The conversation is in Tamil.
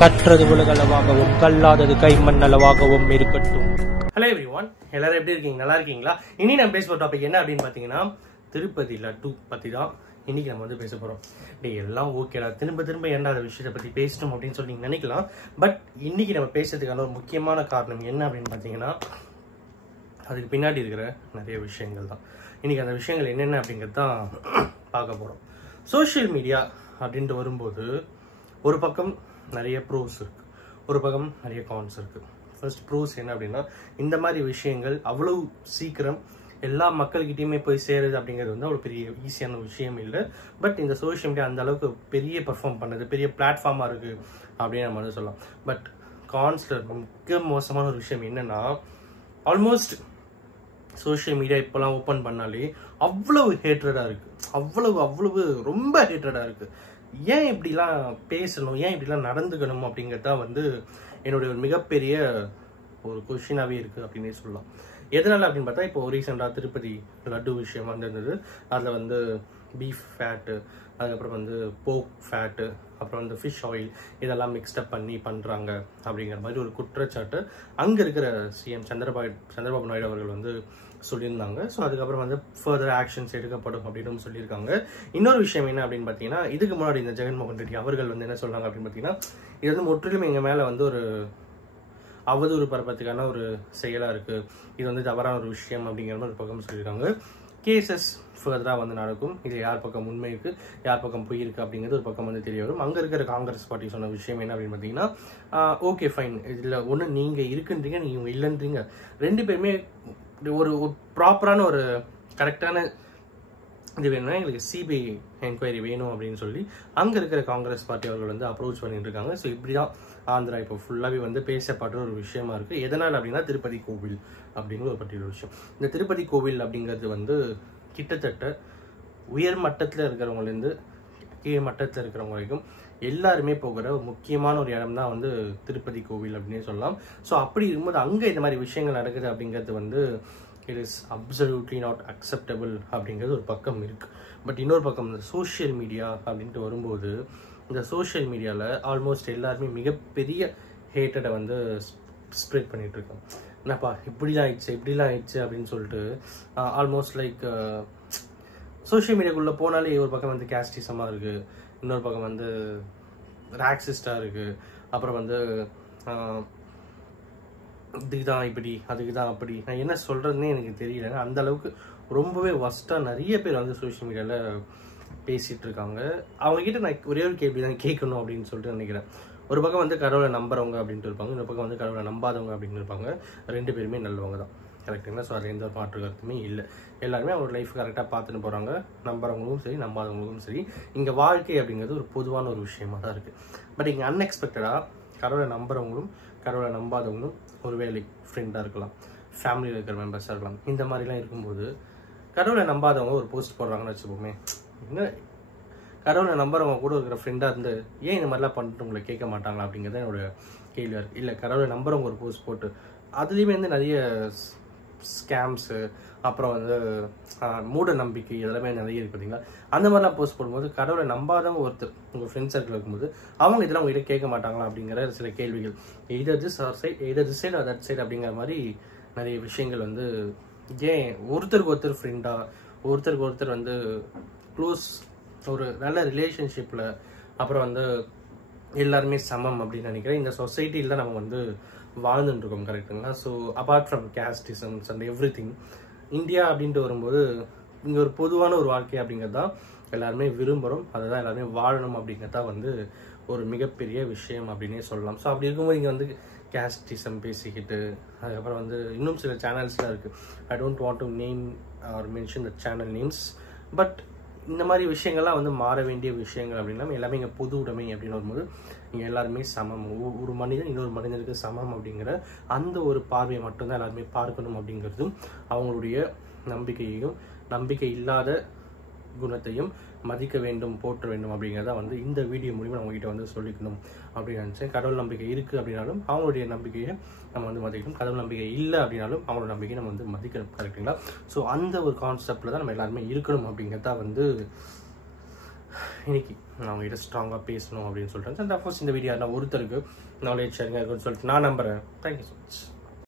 கற்றது உலகளவாகவும் கல்லாதது கைமண் அளவாகவும் இருக்கட்டும். ஹலோ எவ்ரிவான், எல்லாரும் எப்படி இருக்கீங்க? நல்லா இருக்கீங்களா? இனி நம்ம பேச போற டாபிக் என்ன அப்படின்னு பாத்தீங்கன்னா, திருப்பதி லட்டு பத்தி தான் இன்னைக்கு நம்ம வந்து பேச போறோம். எல்லாம் ஓகேடா, திரும்ப திரும்ப ஏன்டா அந்த விஷயத்தை பத்தி பேசணும் அப்படின்னு சொல்லி நீங்க நினைக்கலாம். பட் இன்னைக்கு நம்ம பேசுறதுக்கான ஒரு முக்கியமான காரணம் என்ன அப்படின்னு பாத்தீங்கன்னா, அதுக்கு பின்னாடி இருக்கிற நிறைய விஷயங்கள் தான். இன்னைக்கு அந்த விஷயங்கள் என்னென்ன அப்படிங்கிறது தான் பார்க்க போறோம். சோஷியல் மீடியா அப்படின்ட்டு வரும்போது ஒரு பக்கம் நிறைய ப்ரோஸ் இருக்கு, ஒரு பக்கம் நிறைய கான்ஸ் இருக்கு. ஃபர்ஸ்ட் ப்ரோஸ் என்ன அப்படின்னா, இந்த மாதிரி விஷயங்கள் அவ்வளவு சீக்கிரம் எல்லா மக்கள்கிட்டயுமே போய் சேருது அப்படிங்கிறது வந்து அவ்வளவு பெரிய ஈஸியான விஷயம் இல்லை. பட் இந்த சோஷியல் மீடியா அந்த அளவுக்கு பெரிய பெர்ஃபார்ம் பண்ணது, பெரிய பிளாட்ஃபார்மா இருக்கு அப்படின்னு நம்ம வந்து சொல்லலாம். பட் கான்ஸ்ல மிக மோசமான ஒரு விஷயம் என்னன்னா, ஆல்மோஸ்ட் சோஷியல் மீடியா இப்பெல்லாம் ஓப்பன் பண்ணாலே அவ்வளவு ஹேட்ரடா இருக்கு, அவ்வளவு ரொம்ப ஹேட்ரடா இருக்கு. ஏன் இப்படிலாம் பேசணும், ஏன் இப்படிலாம் நடந்துக்கணும் அப்படிங்கிறதா வந்து என்னுடைய ஒரு மிகப்பெரிய ஒரு கொஸ்டினாவே இருக்கு அப்படின்னே சொல்லலாம். எதனால அப்படின்னு பார்த்தா, இப்போ ரீசெண்டாக திருப்பதி லட்டு விஷயம் வந்திருந்தது. அதில் வந்து பீஃப் ஃபேட்டு, அதுக்கப்புறம் வந்து போக் ஃபேட்டு, அப்புறம் வந்து ஃபிஷ் ஆயில் இதெல்லாம் மிக்ஸ்டப் பண்ணி பண்ணுறாங்க அப்படிங்கிற மாதிரி ஒரு குற்றச்சாட்டு அங்கே இருக்கிற சிஎம் சந்திரபாபு நாயுடு அவர்கள் வந்து சொல்லியிருந்தாங்க. ஸோ அதுக்கப்புறம் வந்து ஃபர்தர் ஆக்ஷன்ஸ் எடுக்கப்படும் அப்படின்னு சொல்லியிருக்காங்க. இன்னொரு விஷயம் என்ன அப்படின்னு பார்த்தீங்கன்னா, இதுக்கு முன்னாடி இந்த ஜெகன்மோகன் ரெட்டி அவர்கள் வந்து என்ன சொல்றாங்க அப்படின்னு பார்த்தீங்கன்னா, இது வந்து முற்றிலும் எங்கள் மேலே வந்து ஒரு அவதூறு பரப்பத்துக்கான ஒரு செயலாக இருக்கு, இது வந்து தவறான ஒரு விஷயம் அப்படிங்கிற மாதிரி ஒரு பக்கம் சொல்லியிருக்காங்க. கேசஸ் ஃபர்தராக வந்து நடக்கும். இது யார் பக்கம் உண்மை இருக்கு, யார் பக்கம் பொய் இருக்கு அப்படிங்கிறது ஒரு பக்கம் வந்து தெரிய வரும். அங்கே இருக்கிற காங்கிரஸ் பார்ட்டி சொன்ன விஷயம் என்ன அப்படின்னு பார்த்தீங்கன்னா, ஓகே ஃபைன், இதில் ஒன்று நீங்கள் இருக்குன்றீங்க, நீங்கள் இல்லைன்றீங்க, ரெண்டு பேருமே ஒரு ப்ராப்பரான ஒரு கரெக்டான இது வேணும்னா எங்களுக்கு சிபிஐ என்கொயரி வேணும் அப்படின்னு சொல்லி அங்கே இருக்கிற காங்கிரஸ் பார்ட்டி அவர்கள் வந்து அப்ரோச் பண்ணிட்டு இருக்காங்க. ஸோ இப்படி தான் ஆந்திரா இப்போ ஃபுல்லாகவே வந்து பேசப்படுற ஒரு விஷயமா இருக்கு. எதனால் அப்படின்னா, திருப்பதி கோவில் அப்படிங்கிற ஒரு பர்டிகுலர் விஷயம். இந்த திருப்பதி கோவில் அப்படிங்கிறது வந்து கிட்டத்தட்ட உயர் மட்டத்தில் இருக்கிறவங்கலேருந்து கீழ் மட்டத்தில் இருக்கிறவங்க வரைக்கும் எல்லாருமே போகிற ஒரு முக்கியமான ஒரு இடம் தான் வந்து திருப்பதி கோவில் அப்படின்னே சொல்லலாம். ஸோ அப்படி இருக்கும்போது அங்கே இந்த மாதிரி விஷயங்கள் நடக்குது அப்படிங்கிறது வந்து it is absolutely not acceptable அப்படிங்கிறது ஒரு பக்கம் இருக்கு. பட் இன்னொரு பக்கம் இந்த சோஷியல் மீடியா அப்படின்ட்டு வரும்போது, இந்த சோஷியல் மீடியாவில் ஆல்மோஸ்ட் எல்லாருமே மிகப்பெரிய ஹேட்டடை வந்து ஸ்ப்ரெட் பண்ணிட்டு இருக்காங்க. என்னப்பா இப்படிலாம் ஆயிடுச்சு அப்படின்னு சொல்லிட்டு ஆல்மோஸ்ட் லைக் சோஷியல் மீடியாக்குள்ளே போனாலே ஒரு பக்கம் வந்து கேஸ்டிசமாக இருக்கு, இன்னொரு பக்கம் வந்து ராக்சிஸ்டாக இருக்கு, அப்புறம் வந்து இதுதான் இப்படி அதுக்கு தான் அப்படி, நான் என்ன சொல்றதுன்னே எனக்கு தெரியல. அந்த அளவுக்கு ரொம்பவே வஸ்ட்டாக நிறைய பேர் வந்து சோஷியல் மீடியாவில் பேசிட்டு இருக்காங்க. அவங்க கிட்ட நான் ஒரே ஒரு கேள்வி தான் கேட்கணும் அப்படின்னு சொல்லிட்டு நினைக்கிறேன். ஒரு பக்கம் வந்து கடவுளை நம்புறவங்க அப்படின்ட்டு இருப்பாங்க, இன்னொரு பக்கம் வந்து கடவுளை நம்பாதவங்க அப்படின்னு இருப்பாங்க. ரெண்டு பேருமே நல்லவங்க தான், கரெக்டுங்களா? ஸோ அது எந்த ஒரு மாற்று கருத்துமே இல்லை. எல்லாருமே அவங்களோட லைஃப் கரெக்டாக பார்த்துட்டு போகிறாங்க, நம்புறவங்களுக்கும் சரி நம்பாதவங்களுக்கும் சரி. இங்கே வாழ்க்கை அப்படிங்கிறது ஒரு பொதுவான ஒரு விஷயமா தான் இருக்குது. பட் இங்கே அன்எக்ஸ்பெக்டடாக கடவுளை நம்புறவங்களும் கடவுளை நம்பாதவங்களும் ஒருவேளை ஃப்ரெண்டாக இருக்கலாம், ஃபேமிலியில் இருக்கிற மெம்பர்ஸாக இருக்கலாம். இந்த மாதிரிலாம் இருக்கும்போது கடவுளை நம்பாதவங்க ஒரு போஸ்ட் போடுறாங்கன்னு வச்சுப்போமே, இன்னும் கடவுளை நம்புறவங்க கூட இருக்கிற ஃப்ரெண்டாக இருந்து ஏன் இந்த மாதிரிலாம் பண்ணிட்டு உங்களை கேட்க மாட்டாங்களா அப்படிங்கிறத என்னோட கேள்வியாக இருக்குது. இல்லை, கடவுளை நம்புறவங்க ஒரு போஸ்ட் போட்டு அதுலேயுமே வந்து நிறைய ஸ்கேம்ஸு, அப்புறம் வந்து மூட நம்பிக்கை இதெல்லாமே நிறைய இருக்குது பார்த்தீங்களா. அந்த மாதிரிலாம் போஸ்ட் போடும்போது கடவுளை நம்பாதவங்க ஒருத்தர் உங்கள் ஃப்ரெண்ட் சர்க்கிள் இருக்கும்போது அவங்க இதெல்லாம் உங்ககிட்ட கேட்க மாட்டாங்களா அப்படிங்கிற சில கேள்விகள். Either this side that side அப்படிங்கிற மாதிரி நிறைய விஷயங்கள் வந்து, ஏன் ஒருத்தருக்கு ஒருத்தர் ஃப்ரெண்டாக, ஒருத்தருக்கு ஒருத்தர் வந்து க்ளோஸ் ஒரு நல்ல ரிலேஷன்ஷிப்பில், அப்புறம் வந்து எல்லாருமே சமம் அப்படின்னு நினைக்கிறேன். இந்த சொசைட்டியில் தான் நம்ம வந்து வாழ்ந்துட்டு இருக்கோம், கரெக்டுங்களா? So apart from casteisms and everything, India அப்படின்ட்டு வரும்போது இங்கே ஒரு பொதுவான ஒரு வாழ்க்கை அப்படிங்கிறது தான் எல்லாருமே விரும்புகிறோம், அதை தான் எல்லாருமே வாழணும் அப்படிங்கிறதா வந்து ஒரு மிகப்பெரிய விஷயம் அப்படின்னே சொல்லலாம். ஸோ அப்படி இருக்கும்போது இங்கே வந்து கேஸ்டிசம் பேசிக்கிட்டு, அதுக்கப்புறம் வந்து இன்னும் சில சேனல்ஸ்லாம் இருக்குது. I don't want to name R mention the channel names. But இந்த மாதிரி விஷயங்கள்லாம் வந்து மாற வேண்டிய விஷயங்கள் அப்படின்னா எல்லாமே இங்கே பொது உடைமை அப்படின்னு வரும்போது இங்கே எல்லாருமே சமம், ஒரு மனிதன் இன்னொரு மனிதனுக்கு சமம் அப்படிங்கிற அந்த ஒரு பார்வையை மட்டும்தான் எல்லாருமே பார்க்கணும் அப்படிங்கிறதும், அவங்களுடைய நம்பிக்கையையும் நம்பிக்கை இல்லாத குணத்தையும் மதிக்க வேண்டும், போற்ற வேண்டும் அப்படிங்கிறத வந்து இந்த வீடியோ மூலிமா நம்ம கிட்ட வந்து சொல்லிக்கணும் அப்படின்னு நினச்சேன். கடவுள் நம்பிக்கை இருக்குது அப்படின்னாலும் அவங்களுடைய நம்பிக்கையை நம்ம வந்து மதிக்கணும், கடவுள் நம்பிக்கை இல்லை அப்படின்னாலும் அவங்களோட நம்பிக்கையை நம்ம வந்து மதிக்கணும், கரெக்டுங்களா? ஸோ அந்த ஒரு கான்செப்டில் தான் நம்ம எல்லாருமே இருக்கணும் அப்படிங்கிறதா வந்து இன்னைக்கு நான் உங்ககிட்ட ஸ்ட்ராங்காக பேசணும் அப்படின்னு சொல்கிறேன். அண்ட் அஃப்கோர்ஸ் இந்த வீடியோ நான் ஒருத்தருக்கு நாலேஜ் ஷேரிங்காக இருக்குன்னு சொல்லிட்டு நான் நம்புகிறேன். Thank you so much.